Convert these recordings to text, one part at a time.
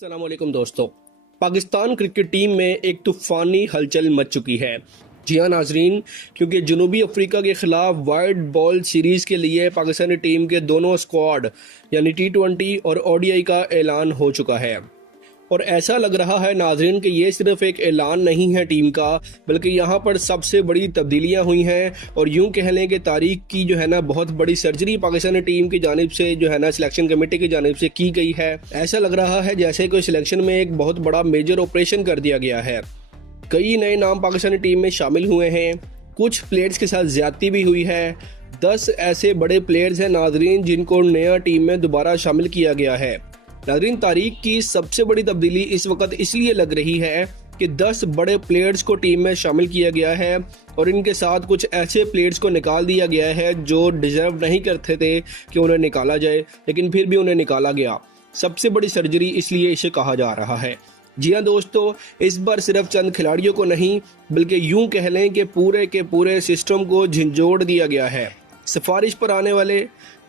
अस्सलाम वालेकुम दोस्तों। पाकिस्तान क्रिकेट टीम में एक तूफानी हलचल मच चुकी है। जी हाँ नाजरीन, क्योंकि जनूबी अफ्रीका के खिलाफ वाइट बॉल सीरीज के लिए पाकिस्तानी टीम के दोनों स्क्वाड यानी T20 और ODI का ऐलान हो चुका है। और ऐसा लग रहा है नाजरीन कि ये सिर्फ एक ऐलान नहीं है टीम का, बल्कि यहाँ पर सबसे बड़ी तब्दीलियाँ हुई हैं। और यूं कह लें कि तारीख की जो है ना बहुत बड़ी सर्जरी पाकिस्तानी टीम की जानिब से जो है ना सिलेक्शन कमेटी की जानिब से की गई है। ऐसा लग रहा है जैसे कोई सिलेक्शन में एक बहुत बड़ा मेजर ऑपरेशन कर दिया गया है। कई नए नाम पाकिस्तानी टीम में शामिल हुए हैं, कुछ प्लेयर्स के साथ ज्यादती भी हुई है। 10 ऐसे बड़े प्लेयर्स हैं नाजरीन जिनको नया टीम में दोबारा शामिल किया गया है। नाजरीन, तारीख की सबसे बड़ी तब्दीली इस वक्त इसलिए लग रही है कि 10 बड़े प्लेयर्स को टीम में शामिल किया गया है और इनके साथ कुछ ऐसे प्लेयर्स को निकाल दिया गया है जो डिजर्व नहीं करते थे कि उन्हें निकाला जाए, लेकिन फिर भी उन्हें निकाला गया। सबसे बड़ी सर्जरी इसलिए इसे कहा जा रहा है। जी हाँ दोस्तों, इस बार सिर्फ चंद खिलाड़ियों को नहीं बल्कि यूं कह लें कि पूरे के पूरे सिस्टम को झंझोड़ दिया गया है। सिफारिश पर आने वाले,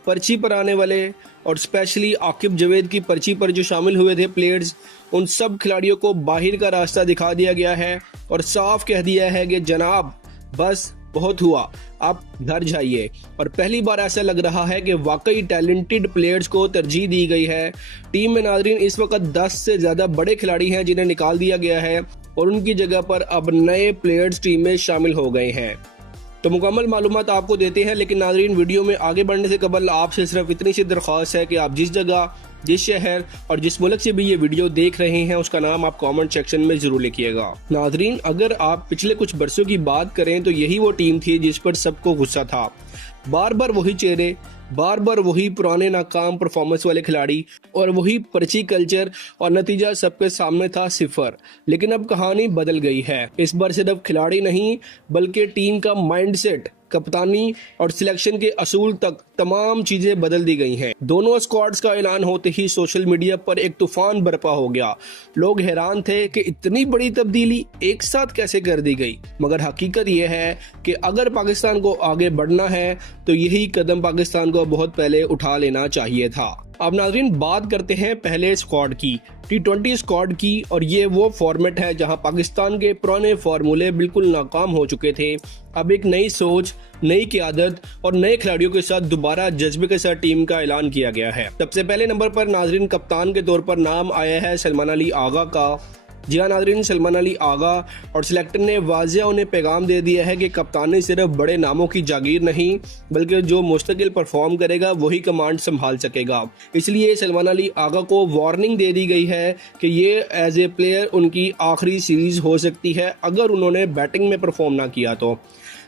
पर्ची पर आने वाले और स्पेशली आकिब जवेद की पर्ची पर जो शामिल हुए थे प्लेयर्स, उन सब खिलाड़ियों को बाहर का रास्ता दिखा दिया गया है और साफ कह दिया है कि जनाब बस बहुत हुआ, आप घर जाइए। और पहली बार ऐसा लग रहा है कि वाकई टैलेंटेड प्लेयर्स को तरजीह दी गई है। टीम में नाजरीन इस वक्त 10 से ज़्यादा बड़े खिलाड़ी हैं जिन्हें निकाल दिया गया है और उनकी जगह पर अब नए प्लेयर्स टीम में शामिल हो गए हैं। तो मुकम्मल मालूमात आपको देते हैं, लेकिन नाजरीन वीडियो में आगे बढ़ने से कबल आपसे सिर्फ इतनी सी दरख्वास्त है कि आप जिस जगह, जिस शहर और जिस मुल्क से भी ये वीडियो देख रहे हैं उसका नाम आप कमेंट सेक्शन में जरूर लिखिएगा। नाजरीन, अगर आप पिछले कुछ बरसों की बात करें तो यही वो टीम थी जिस पर सबको गुस्सा था। बार बार वही चेहरे, बार बार वही पुराने नाकाम परफॉर्मेंस वाले खिलाड़ी और वही पर्ची कल्चर और नतीजा सबके सामने था 0। लेकिन अब कहानी बदल गई है। इस बार सिर्फ खिलाड़ी नहीं बल्कि टीम का माइंडसेट, कप्तानी और सिलेक्शन के असूल तक तमाम चीजें बदल दी गई हैं। दोनों स्क्वाड्स का ऐलान होते ही सोशल मीडिया पर एक तूफान बरपा हो गया। लोग हैरान थे कि इतनी बड़ी तब्दीली एक साथ कैसे कर दी गई, मगर हकीकत यह है कि अगर पाकिस्तान को आगे बढ़ना है तो यही कदम पाकिस्तान को बहुत पहले उठा लेना चाहिए था। अब नाज़रीन बात करते हैं पहले स्क्वाड की, T20 स्क्वाड की। और ये वो फॉर्मेट है जहां पाकिस्तान के पुराने फार्मूले बिल्कुल नाकाम हो चुके थे। अब एक नई सोच, नई क़यादत और नए खिलाड़ियों के साथ दोबारा जज्बे के साथ टीम का ऐलान किया गया है। सबसे पहले नंबर पर नाज़रीन कप्तान के तौर पर नाम आया है सलमान अली आगा का। जी हाँ नाज़रीन, सलमान अली आगा और सिलेक्टर ने वाज़ेह उन्हें पैगाम दे दिया है कि कप्तानी सिर्फ बड़े नामों की जागीर नहीं बल्कि जो मुस्तकिल परफॉर्म करेगा वही कमांड संभाल सकेगा। इसलिए सलमान अली आगा को वार्निंग दे दी गई है कि ये एज ए प्लेयर उनकी आखिरी सीरीज हो सकती है अगर उन्होंने बैटिंग में परफॉर्म ना किया तो।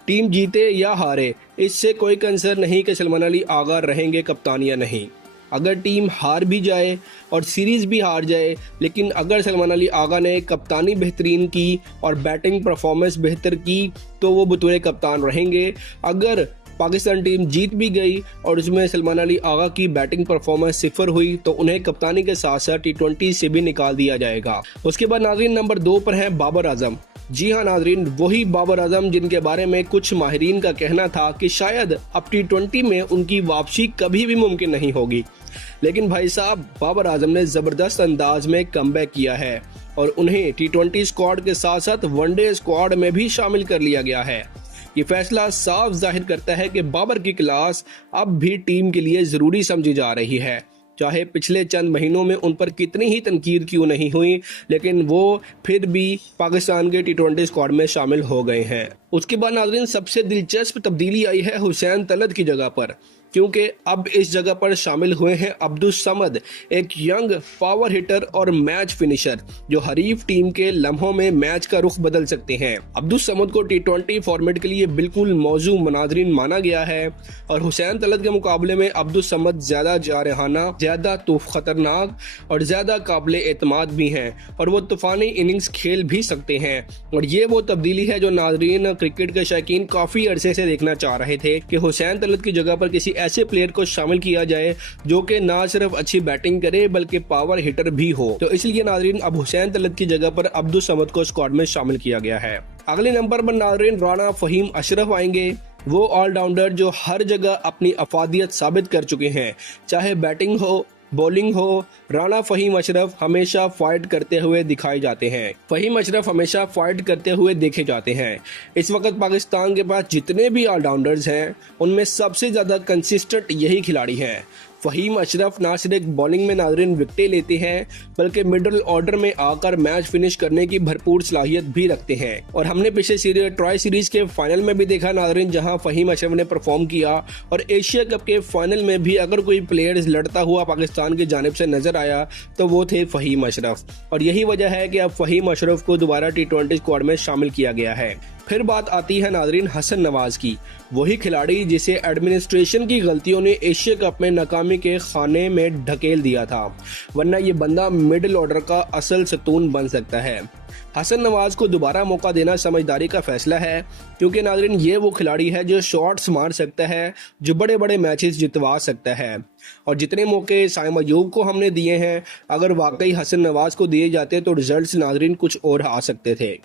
टीम जीते या हारे इससे कोई कंसर्न नहीं कि सलमान अली आगा रहेंगे कप्तान या नहीं। अगर टीम हार भी जाए और सीरीज भी हार जाए, लेकिन अगर सलमान अली आगा ने कप्तानी बेहतरीन की और बैटिंग परफॉर्मेंस बेहतर की तो वो बतौर कप्तान रहेंगे। अगर पाकिस्तान टीम जीत भी गई और उसमें सलमान अली आगा की बैटिंग परफॉर्मेंस 0 हुई तो उन्हें कप्तानी के साथ साथ T20 से भी निकाल दिया जाएगा। उसके बाद नाज़रीन नंबर 2 पर है बाबर आजम। जी हाँ नाजरीन, वही बाबर आजम जिनके बारे में कुछ माहिरीन का कहना था कि शायद अब T20 में उनकी वापसी कभी भी मुमकिन नहीं होगी। लेकिन भाई साहब, बाबर आजम ने जबरदस्त अंदाज में कमबैक किया है और उन्हें T20 स्क्वाड के साथ साथ वनडे स्क्वाड में भी शामिल कर लिया गया है। ये फैसला साफ जाहिर करता है कि बाबर की क्लास अब भी टीम के लिए जरूरी समझी जा रही है। चाहे पिछले चंद महीनों में उन पर कितनी ही तनकीद क्यों नहीं हुई, लेकिन वो फिर भी पाकिस्तान के T20 स्क्वाड में शामिल हो गए हैं। उसके बाद नाज़रीन सबसे दिलचस्प तब्दीली आई है हुसैन तलत की जगह पर, क्योंकि अब इस जगह पर शामिल हुए हैं अब्दुस समद, एक यंग पावर हिटर और मैच फिनिशर जो हरीफ टीम के लम्हों में मैच का रुख बदल सकते हैं। अब्दुस समद को T20 फॉर्मेट के लिए बिल्कुल मौजू नाज़रीन माना गया है और हुसैन तलत के मुकाबले में अब्दुस समद ज्यादा जारहाना, ज्यादा खतरनाक और ज्यादा काबिल एतमाद भी हैं और वो तूफानी इनिंग्स खेल भी सकते हैं। और ये वो तब्दीली है जो नाज़रीन क्रिकेट के शौकीन काफी अरसे से देखना चाह रहे थे कि हुसैन तलत की जगह पर किसी ऐसे प्लेयर को शामिल किया जाए जो कि ना सिर्फ अच्छी बैटिंग करे बल्कि पावर हिटर भी हो। तो इसलिए नाजरीन अब हुसैन तलत की जगह पर अब्दुस समद को स्क्वाड में शामिल किया गया है। अगले नंबर पर नाजरीन राना फहीम अशरफ आएंगे। वो ऑलराउंडर जो हर जगह अपनी अफादियत साबित कर चुके हैं, चाहे बैटिंग हो, बॉलिंग हो, राणा फ़हीम अशरफ हमेशा फाइट करते हुए दिखाए जाते हैं। फ़हीम अशरफ हमेशा फाइट करते हुए देखे जाते हैं। इस वक्त पाकिस्तान के पास जितने भी ऑलराउंडर्स हैं उनमें सबसे ज़्यादा कंसिस्टेंट यही खिलाड़ी हैं। फ़हीम अशरफ ना सिर्फ बॉलिंग में नाज़रीन विकेटें लेते हैं बल्कि मिडिल ऑर्डर में आकर मैच फिनिश करने की भरपूर सलाहियत भी रखते हैं। और हमने पिछले ट्रॉय सीरीज के फाइनल में भी देखा नाज़रीन, जहां फ़हीम अशरफ ने परफॉर्म किया। और एशिया कप के फाइनल में भी अगर कोई प्लेयर लड़ता हुआ पाकिस्तान की जानिब से नजर आया तो वो थे फ़हीम अशरफ। और यही वजह है कि अब फ़हीम अशरफ को दोबारा T20 स्क्वाड में शामिल किया गया है। फिर बात आती है नाज़रीन हसन नवाज की, वही खिलाड़ी जिसे एडमिनिस्ट्रेशन की गलतियों ने एशिया कप में नाकामी के खाने में ढकेल दिया था, वरना ये बंदा मिडिल ऑर्डर का असल सतून बन सकता है। हसन नवाज को दोबारा मौका देना समझदारी का फैसला है, क्योंकि नाज़रीन ये वो खिलाड़ी है जो शॉट्स मार सकता है, जो बड़े बड़े मैचेस जितवा सकता है। और जितने मौके साइम अयूब को हमने दिए हैं, अगर वाकई हसन नवाज को दिए जाते तो रिजल्ट्स नाज़रीन कुछ और आ सकते थे।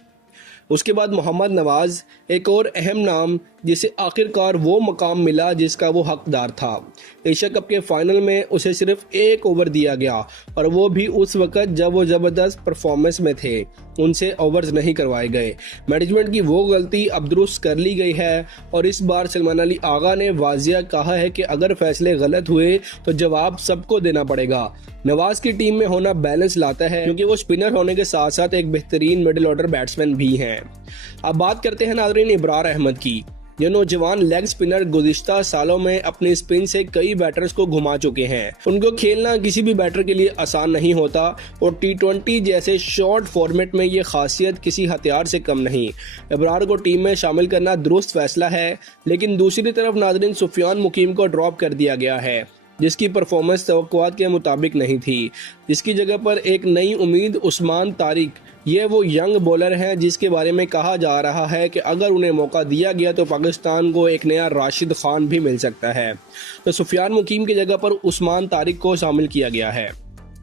उसके बाद मोहम्मद नवाज, एक और अहम नाम जिसे आखिरकार वो मकाम मिला जिसका वो हकदार था। एशिया कप के फाइनल में उसे सिर्फ 1 ओवर दिया गया, और वो भी उस वक्त जब वो ज़बरदस्त परफॉर्मेंस में थे। उनसे ओवर्स नहीं करवाए गए। मैनेजमेंट की वो गलती अब दुरुस्त कर ली गई है, और इस बार सलमान अली आगा ने वाजिया कहा है कि अगर फैसले गलत हुए तो जवाब सबको देना पड़ेगा। नवाज की टीम में होना बैलेंस लाता है, क्योंकि वो स्पिनर होने के साथ साथ एक बेहतरीन मिडिल ऑर्डर बैट्समैन भी हैं। अब बात करते हैं नाज़रीन इब्रार अहमद की। ये नौजवान लेग स्पिनर गुज़िश्ता सालों में अपने स्पिन से कई बैटर्स को घुमा चुके हैं। उनको खेलना किसी भी बैटर के लिए आसान नहीं होता, और T20 जैसे शॉर्ट फॉर्मेट में ये खासियत किसी हथियार से कम नहीं। इब्रार को टीम में शामिल करना दुरुस्त फैसला है, लेकिन दूसरी तरफ नाज़रीन सुफियान मुकीम को ड्रॉप कर दिया गया है, जिसकी परफॉर्मेंस तवक्कुआत के मुताबिक नहीं थी। जिसकी जगह पर एक नई उम्मीद उस्मान तारिक, ये वो यंग बॉलर हैं जिसके बारे में कहा जा रहा है कि अगर उन्हें मौका दिया गया तो पाकिस्तान को एक नया राशिद खान भी मिल सकता है। तो सुफियान मुकीम की जगह पर उस्मान तारिक को शामिल किया गया है।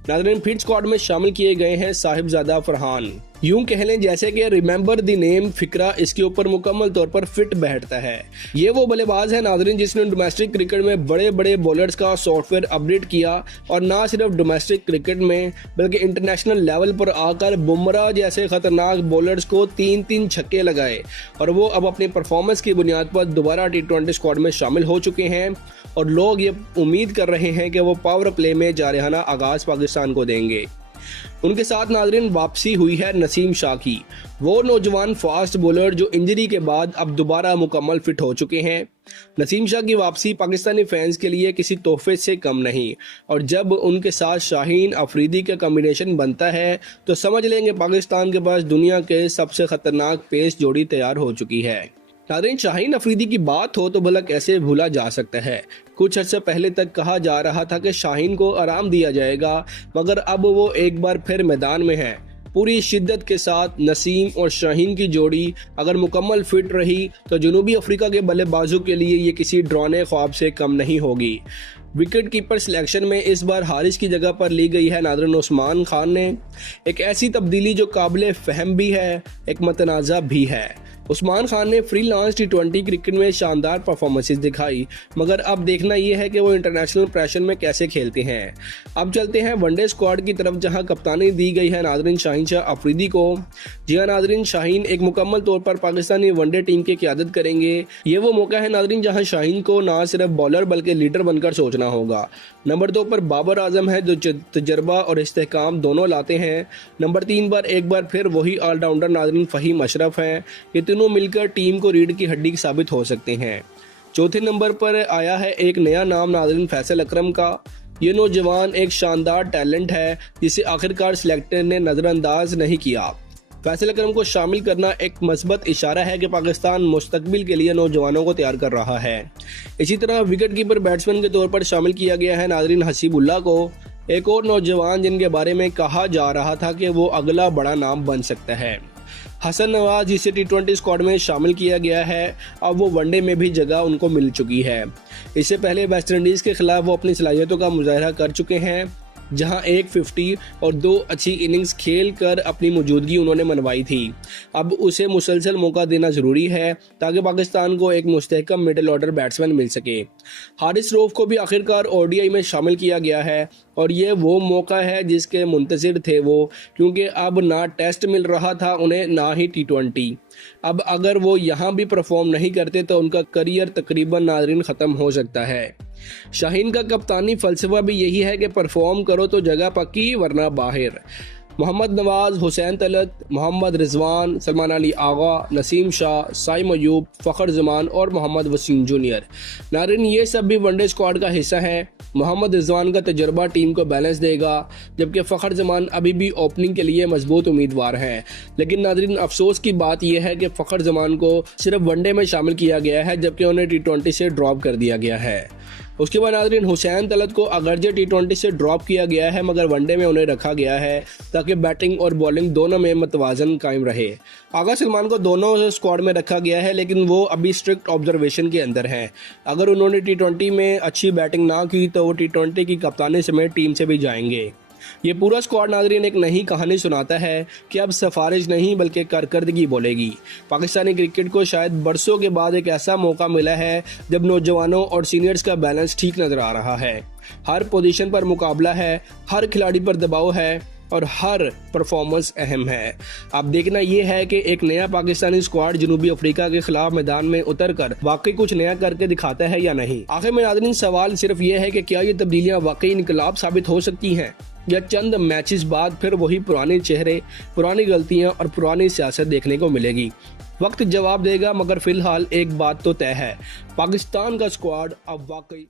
नाज़रीन फिट स्क्वाड में शामिल किए गए हैं साहिबजादा फरहान। यूं कह लें जैसे कि रिमेंबर द नेम फिक्रा इसके ऊपर मुकम्मल तौर पर फिट बैठता है। ये वो बल्लेबाज है नाज़रीन जिसने डोमेस्टिक क्रिकेट में बड़े बड़े बॉलर्स का सॉफ्टवेयर अपडेट किया, और ना सिर्फ डोमेस्टिक क्रिकेट में बल्कि इंटरनेशनल लेवल पर आकर बुमराह जैसे खतरनाक बॉलर्स को 3-3 छक्के लगाए। और वो अब अपनी परफॉर्मेंस की बुनियाद पर दोबारा T20 स्क्वाड में शामिल हो चुके हैं, और लोग ये उम्मीद कर रहे हैं कि वो पावर प्ले में जारहाना आगाज पाकिस्तान को देंगे। उनके साथ नाज़रीन वापसी हुई है नसीम शाह की, वो नौजवान फास्ट बॉलर जो इंजरी के बाद अब दोबारा मुकम्मल फिट हो चुके हैं। नसीम शाह की वापसी पाकिस्तानी फैंस के लिए किसी तोहफे से कम नहीं, और जब उनके साथ शाहीन अफरीदी का कॉम्बिनेशन बनता है तो समझ लेंगे पाकिस्तान के पास दुनिया के सबसे खतरनाक पेस जोड़ी तैयार हो चुकी है। नाज़रीन शाहीन अफरीदी की बात हो तो भला कैसे भूला जा सकता है। कुछ अर्से पहले तक कहा जा रहा था कि शाहीन को आराम दिया जाएगा, मगर अब वो एक बार फिर मैदान में है। पूरी शिद्दत के साथ नसीम और शाहीन की जोड़ी अगर मुकम्मल फिट रही तो जनूबी अफ्रीका के बल्लेबाजों के लिए ये किसी डरावने ख्वाब से कम नहीं होगी। विकेट कीपर सिलेक्शन में इस बार हारिस की जगह पर ली गई है नाज़रीन उस्मान खान ने। एक ऐसी तब्दीली जो काबिल फहम भी है, एक मतनाज़ा भी है। उस्मान खान ने फ्रीलांस T20 क्रिकेट में शानदार परफॉर्मेंसेस दिखाई, मगर अब देखना यह है कि वो इंटरनेशनल प्रेशर में कैसे खेलते हैं। अब चलते हैं वनडे स्क्वाड की तरफ, जहां कप्तानी दी गई है नाज़रीन शाहीन शाह अफरीदी को। जी हाँ नाज़रीन, शाहीन एक मुकम्मल तौर पर पाकिस्तानी वनडे टीम की क़यादत करेंगे। ये वो मौका है नाज़रीन जहां शाहीन को ना सिर्फ बॉलर बल्कि लीडर बनकर सोचना होगा। नंबर 2 पर बाबर आजम है जो तजर्बा और इस्तेहकाम दोनों लाते हैं। नंबर 3 पर एक बार फिर वही ऑलराउंडर नाज़रीन फ़हीम अशरफ हैं। ये तीनों मिलकर टीम को रीढ़ की हड्डी साबित हो सकते हैं। चौथे नंबर पर आया है एक नया नाम नाज़रीन फैसल अकरम का। ये नौजवान एक शानदार टैलेंट है जिसे आखिरकार सिलेक्टर ने नज़रअंदाज नहीं किया। फैसल अकरम को शामिल करना एक मस्बत इशारा है कि पाकिस्तान मुस्तकबिल के लिए नौजवानों को तैयार कर रहा है। इसी तरह विकेट कीपर बैट्समैन के तौर पर शामिल किया गया है नाज़रीन हसीबुल्लाह को, एक और नौजवान जिनके बारे में कहा जा रहा था कि वो अगला बड़ा नाम बन सकता है। हसन नवाज जिसे T20 स्क्वाड में शामिल किया गया है, अब वो वनडे में भी जगह उनको मिल चुकी है। इससे पहले वेस्ट इंडीज़ के खिलाफ वो अपनी सलाहियतों का मुजाहरा कर चुके हैं। जहां एक 50 और 2 अच्छी इनिंग्स खेल कर अपनी मौजूदगी उन्होंने मनवाई थी। अब उसे मुसलसल मौका देना ज़रूरी है ताकि पाकिस्तान को एक मुस्तहकम मिडिल ऑर्डर बैट्समैन मिल सके। हारिस रऊफ को भी आखिरकार ओडीआई में शामिल किया गया है और ये वो मौका है जिसके मुंतज़िर थे वो, क्योंकि अब ना टेस्ट मिल रहा था उन्हें ना ही T20। अब अगर वो यहाँ भी परफॉर्म नहीं करते तो उनका करियर तकरीबन नाज़रीन ख़त्म हो सकता है। शाहीन का कप्तानी फ़लसफ़ा भी यही है कि परफॉर्म करो तो जगह पक्की वरना बाहर। मोहम्मद नवाज़, हुसैन तलत, मोहम्मद रिजवान, सलमान अली आगा, नसीम शाह, साइम अयूब, फ़खर जमान और मोहम्मद वसीम जूनियर, नाज़रीन ये सब भी वनडे स्क्वाड का हिस्सा हैं। मोहम्मद रिजवान का तजर्बा टीम को बैलेंस देगा, जबकि फ़खर जमान अभी भी ओपनिंग के लिए मजबूत उम्मीदवार हैं। लेकिन नाज़रीन अफसोस की बात यह है कि फ़खर जमान को सिर्फ वनडे में शामिल किया गया है, जबकि उन्हें T20 से ड्रॉप कर दिया गया है। उसके बाद नाज़रीन हुसैन तलत को अगरचे T20 से ड्रॉप किया गया है, मगर वनडे में उन्हें रखा गया है ताकि बैटिंग और बॉलिंग दोनों में मतवाजन कायम रहे। आगा सलमान को दोनों स्क्वाड में रखा गया है, लेकिन वो अभी स्ट्रिक्ट ऑब्जर्वेशन के अंदर हैं। अगर उन्होंने T20 में अच्छी बैटिंग ना की तो वो T20 की कप्तानी समेत टीम से भी जाएंगे। ये पूरा स्क्वाड नाज़रीन एक नई कहानी सुनाता है कि अब सिफारिश नहीं बल्कि कारकर्दगी बोलेगी। पाकिस्तानी क्रिकेट को शायद बरसों के बाद एक ऐसा मौका मिला है जब नौजवानों और सीनियर्स का बैलेंस ठीक नज़र आ रहा है। हर पोजीशन पर मुकाबला है, हर खिलाड़ी पर दबाव है और हर परफॉर्मेंस अहम है। अब देखना यह है कि एक नया पाकिस्तानी स्क्वाड जनूबी अफ्रीका के खिलाफ मैदान में उतरकर वाकई कुछ नया करके दिखाता है या नहीं। आखिर में नाज़रीन सवाल सिर्फ ये है कि क्या ये तब्दीलियां वाकई इनकलाब साबित हो सकती हैं या चंद मैचेस बाद फिर वही पुराने चेहरे, पुरानी गलतियां और पुरानी सियासत देखने को मिलेगी। वक्त जवाब देगा, मगर फिलहाल एक बात तो तय है, पाकिस्तान का स्क्वाड अब वाकई